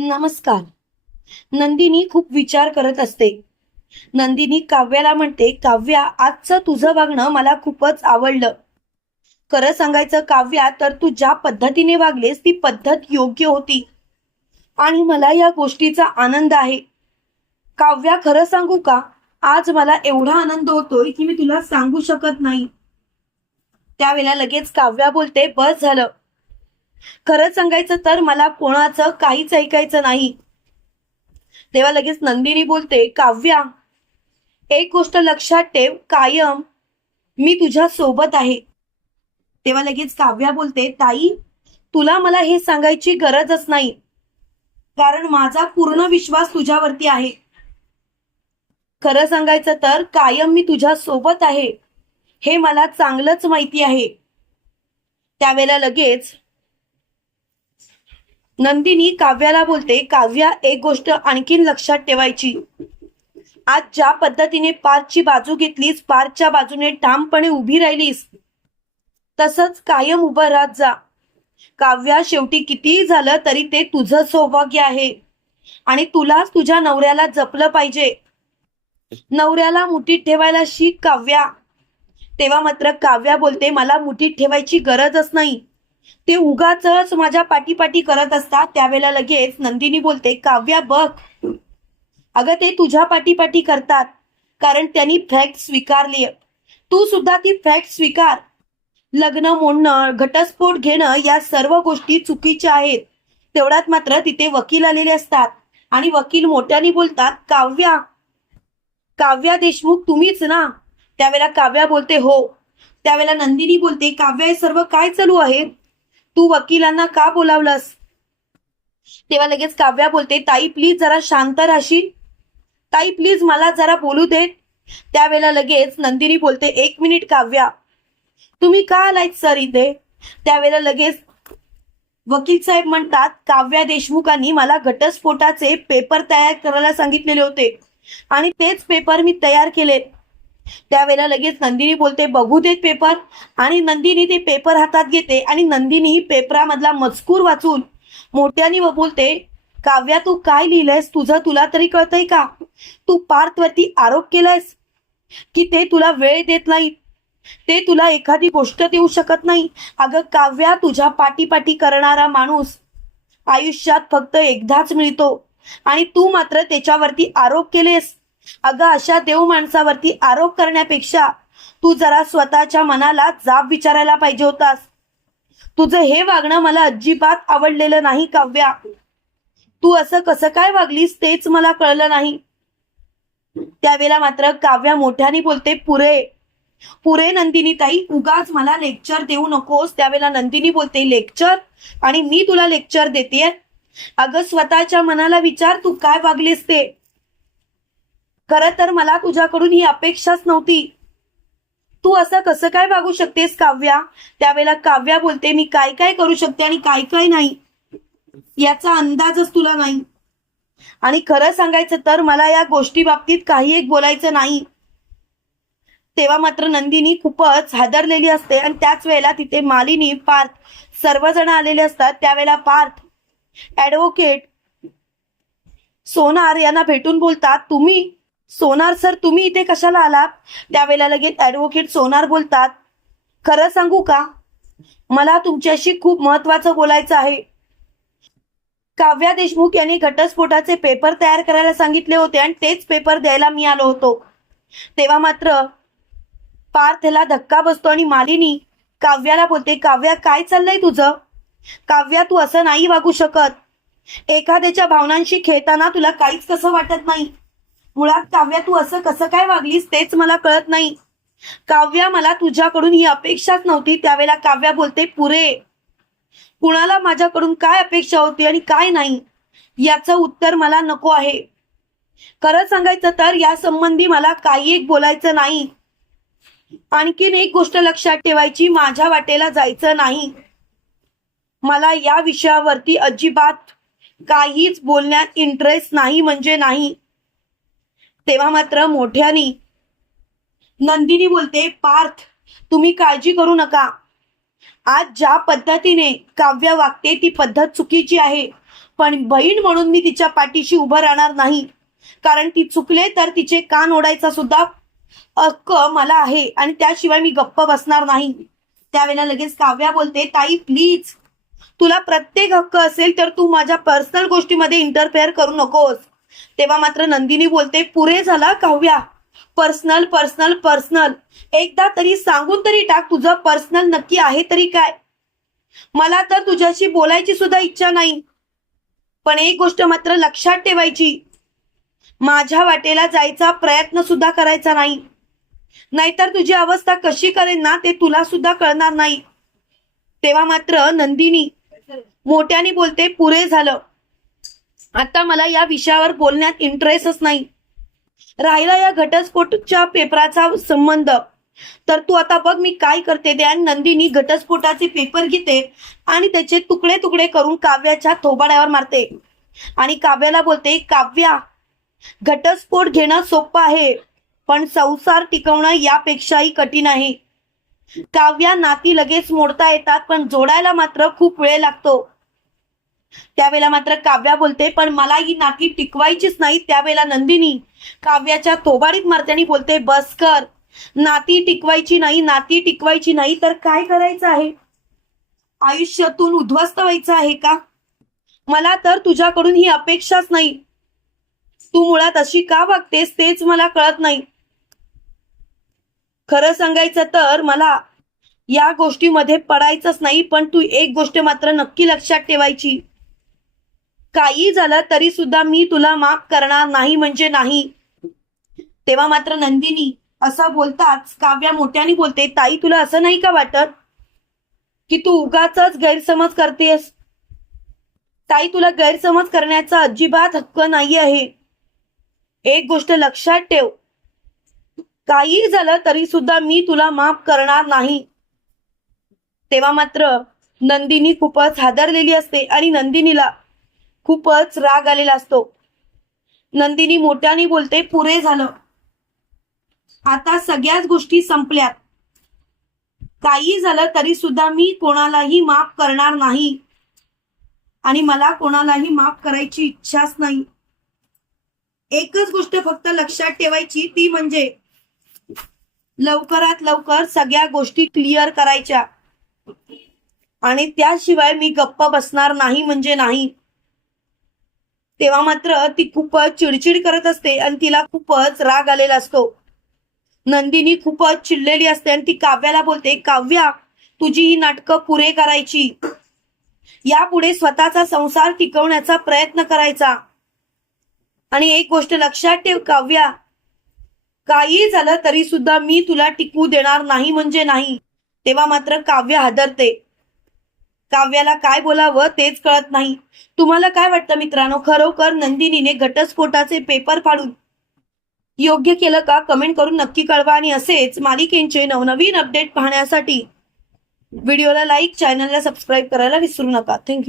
नमस्कार. नंदिनी खूप विचार करत असते. नंदिनी काव्याला म्हणते काव्या आजचं तुझं वागणं मला खूपच आवडलं. खरं सांगायचं काव्या तर तू ज्या पद्धतीने वागलेस ती पद्धत योग्य होती. आणि मला या गोष्टीचा आनंद आहे. काव्या खरं सांगू का? आज मला एवढा आनंद होतोय की मी तुला सांगू शकत नाही. त्यावेळेला लगेच काव्या बोलते बस झालं. खरं सांगायचं तर मला कोणाचं काहीच ऐकायचं नाही. तेव्हा लगेच नंदिनी बोलते काव्या एक गोष्ट लक्षात ठेव कायम मी तुझ्या सोबत आहे. तेव्हा लगेच काव्या बोलते ताई तुला मला हे सांगायची गरजच नाही. कारण माझा पूर्ण विश्वास तुझ्यावरती आहे. खरं सांगायचं तर कायम मी तुझ्या सोबत आहे. हे मला चांगलंच माहिती आहे. त्यावेळेला लगेच नंदिनी काव्याला बोलते काव्या एक गोष्ट आणखीन लक्षात ठेवायची. आज ज्या पद्धतीने पार्थची बाजू घेतलीस पार्थच्या बाजूने ठामपणे उभी राहिलीस तसंच कायम उभं राहत जा. काव्या शेवटी कितीही झालं तरी ते तुझं सौभाग्य आहे आणि तुलाच तुझ्या नवऱ्याला जपलं पाहिजे. नवऱ्याला मुठीत ठेवायला शिक काव्या. तेव्हा मात्र काव्या बोलते मला मुठीत ठेवायची गरजच नाही. ते उगाच माझ्या पाठीपाठी करत असतात. त्यावेळेला लगेच नंदिनी बोलते काव्या बघ. अगं ते तुझ्या पाठीपाठी करतात कारण त्यांनी फॅक्ट स्वीकारली तू सुद्धा ती फॅक्ट स्वीकार. लग्न मोडणं घटस्फोट घेणं या सर्व गोष्टी चुकीच्या आहेत. तेवढ्यात मात्र तिथे वकील आलेले असतात. आणि वकील मोठ्याने बोलतात काव्या काव्या देशमुख तुम्हीच ना? त्यावेळेला काव्या बोलते हो. त्यावेळेला नंदिनी बोलते काव्या हे सर्व काय चालू आहे? तू वकिलांना का बोलावलंस? तेव्हा लगेच काव्या बोलते ताई प्लीज जरा शांत राहशील? ताई प्लीज मला जरा बोलू दे त्यावेळेला लगेच नंदिनी बोलते एक मिनिट काव्या तुम्ही का आलायत सर इथे? त्यावेळेला लगेच वकील साहेब म्हणतात काव्या देशमुखांनी मला घटस्फोटाचे पेपर तयार करायला सांगितलेले होते आणि तेच पेपर मी तयार केले त्यावेळेला लगेच नंदिनी बोलते बघू देत पेपर आणि नंदिनी ते पेपर हातात घेते आणि नंदिनी पेपरामधला मजकूर वाचून मोठ्यानी व बोलते काव्या तू काय लिहिलंयस? तुझं तुला तरी कळतंय का? तू पार्थवरती आरोप केलायस की ते तुला वेळ देत नाही ते तुला एखादी गोष्ट देऊ शकत नाही. अगं काव्या तुझ्या पाठीपाठी करणारा माणूस आयुष्यात फक्त एकदाच मिळतो आणि तू मात्र त्याच्यावरती आरोप केलेस. अगं अशा देव माणसावरती आरोप करण्यापेक्षा तू जरा स्वतःच्या मनाला जाब विचारायला पाहिजे होतास. तुझं हे वागणं मला अजिबात आवडलेलं नाही काव्या. तू असं कसं काय वागलीस तेच मला कळलं नाही. त्यावेळेला मात्र काव्या मोठ्याने बोलते पुरे पुरे नंदिनी ताई उगाच मला लेक्चर देऊ नकोस. त्यावेळेला नंदिनी बोलते लेक्चर आणि मी तुला लेक्चर देते अगं स्वतःच्या मनाला विचार तू काय वागलीस ते? खरं तर मला तुझ्याकडून ही अपेक्षाच नव्हती. तू असं कसं काय वागू शकतेस काव्या? त्यावेळेला काव्या बोलते मी काय काय करू शकते आणि काय काय नाही? याचा अंदाजच तुला नाही. आणि खरं सांगायचं तर मला या गोष्टी बाबतीत काही एक बोलायचं नाही. तेव्हा मात्र नंदिनी खूपच हादरलेली असते आणि त्याच वेळेला तिथे मालिनी पार्थ सर्वजण आलेले असतात. त्यावेळेला पार्थ ऍडव्होकेट सोनार यांना भेटून बोलतात तुम्ही सोनार सर तुम्ही इथे कशाला आलात? त्यावेळेला लगेच ऍडव्होकेट सोनार बोलतात खरं सांगू का? मला तुमच्याशी खूप महत्वाचं बोलायचं आहे. काव्या देशमुख यांनी घटस्फोटाचे पेपर तयार करायला सांगितले होते आणि तेच पेपर द्यायला मी आलो होतो. तेव्हा मात्र पार्थला धक्का बसतो आणि मालिनी काव्याला बोलते काव्या काय चाललंय तुझं? काव्या तू असं नाही वागू शकत. एखाद्याच्या भावनांशी खेळताना तुला काहीच कसं वाटत नाही. मुळात काव्या तू असं कसं काय वागलीस तेच मला कळत नाही. काव्या मला तुझ्याकडून ही अपेक्षाच नव्हती त्यावेळेला काव्या बोलते पुरे कुणाला माझ्याकडून काय अपेक्षा होती आणि काय नाही? याचं उत्तर मला नको आहे. खरं सांगायचं तर या संबंधी मला काही एक बोलायचं नाही. आणखीन एक गोष्ट लक्षात ठेवायची माझ्या वाटेला जायचं नाही. मला या विषयावरती अजिबात काहीच बोलण्यात इंटरेस्ट नाही म्हणजे नाही. तेव्हा मात्र मोठ्यानी नंदिनी बोलते पार्थ तुम्ही काळजी करू नका. आज ज्या पद्धतीने काव्य वागते ती पद्धत चुकीची आहे. पण बहीण म्हणून मी तिच्या पाठीशी उभं राहणार नाही. कारण ती चुकले तर तिचे कान ओढायचा सुद्धा हक्क मला आहे आणि त्याशिवाय मी गप्प बसणार नाही. त्यावेळेला लगेच काव्या बोलते ताई प्लीज तुला प्रत्येक हक्क असेल तर तू माझ्या पर्सनल गोष्टीमध्ये इंटरफेअर करू नकोस. तेव्हा मात्र नंदिनी बोलते पुरे झाला काव्या. पर्सनल पर्सनल पर्सनल एकदा तरी सांगून तरी टाक तुझं पर्सनल नक्की आहे तरी काय? मला तर तुझ्याशी बोलायची सुद्धा इच्छा नाही. पण एक गोष्ट मात्र लक्षात ठेवायची. माझ्या वाटेला जायचा प्रयत्न सुद्धा करायचा नाही. नाहीतर तुझी अवस्था कशी करेल ना ते तुला सुद्धा कळणार नाही. तेव्हा मात्र नंदिनी मोठ्याने बोलते पुरे झालं. आता मला या विषयावर बोलण्यात इंटरेस्टच नाही. राहिला या घटस्फोटच्या पेपराचा संबंध. तर तू आता बघ मी काय करते ते आणि नंदिनी घटस्फोटाचे पेपर घेते आणि त्याचे तुकडे तुकडे करून काव्याच्या थोबाड्यावर मारते. आणि काव्याला बोलते काव्या घटस्फोट घेणं सोपं आहे पण संसार टिकवणं यापेक्षाही कठीण आहे. काव्या नाती लगेच मोडता येतात पण जोडायला मात्र खूप वेळ लागतो. त्यावेळेला मात्र काव्या बोलते पण मला ही नाती टिकवायचीच नाही. त्यावेळेला नंदिनी काव्याच्या तोबाडीत मारते आणि बोलते बस कर. नाती टिकवायची नाही नाती टिकवायची नाही तर काय करायचं आहे? आयुष्यातून उद्ध्वस्त व्हायचं आहे का? मला तर तुझ्याकडून ही अपेक्षाच नाही. तू मुळात अशी का वागतेस तेच मला कळत नाही. खरं सांगायचं तर मला या गोष्टीमध्ये पडायचंच नाही पण तू एक गोष्ट मात्र नक्की लक्षात ठेवायची. काही झालं तरी सुद्धा मी तुला माफ करणार नाही म्हणजे नाही. तेव्हा मात्र नंदिनी असं बोलताच काव्या मोठ्याने बोलते ताई तुला असं नाही का वाटत की तू उगाच गैरसमज करतेस? ताई तुला गैरसमज करण्याचा अजिबात हक्क नाही आहे. एक गोष्ट लक्षात ठेव. काही झालं तरी सुद्धा मी तुला माफ करणार नाही. तेव्हा मात्र नंदिनी खूपच हादरलेली असते आणि नंदिनीला खूपच राग आलेला असतो. नंदिनी मोठ्याने बोलते पुरे झालं. आता सगळ्याच गोष्टी संपल्यात काही झालं तरी सुद्धा मी कोणालाही माफ करणार नाही. आणि मला कोणालाही माफ करायची इच्छाच नाही. एकच गोष्ट फक्त लक्षात ठेवायची ती म्हणजे लवकरात लवकर सगळ्या गोष्टी क्लिअर करायच्या. आणि त्याशिवाय मी गप्प बसणार नाही म्हणजे नाही. तेव्हा मात्र ती खूपच चिडचिड करत असते आणि तिला खूपच राग आलेला असतो. नंदिनी खूपच चिडलेली असते आणि ती काव्याला बोलते काव्या तुझी ही नाटकं पुरे करायची. यापुढे स्वतःचा संसार टिकवण्याचा प्रयत्न करायचा. आणि एक गोष्ट लक्षात ठेव काव्या काही झालं तरी सुद्धा मी तुला टिकू देणार नाही म्हणजे नाही तेव्हा मात्र काव्य हादरते. काव्याला काय बोलावं तेच कळत नाही. तुम्हाला काय वाटतं मित्रांनो? खरोखर नंदिनीने घटस्फोटाचे पेपर फाडून योग्य केलं का? कमेंट करून नक्की कळवा आणि असेच मालिकेंचे नवनवीन अपडेट पाहण्यासाठी व्हिडिओला लाईक चॅनलला सबस्क्राईब करायला विसरू नका. थँक्यू.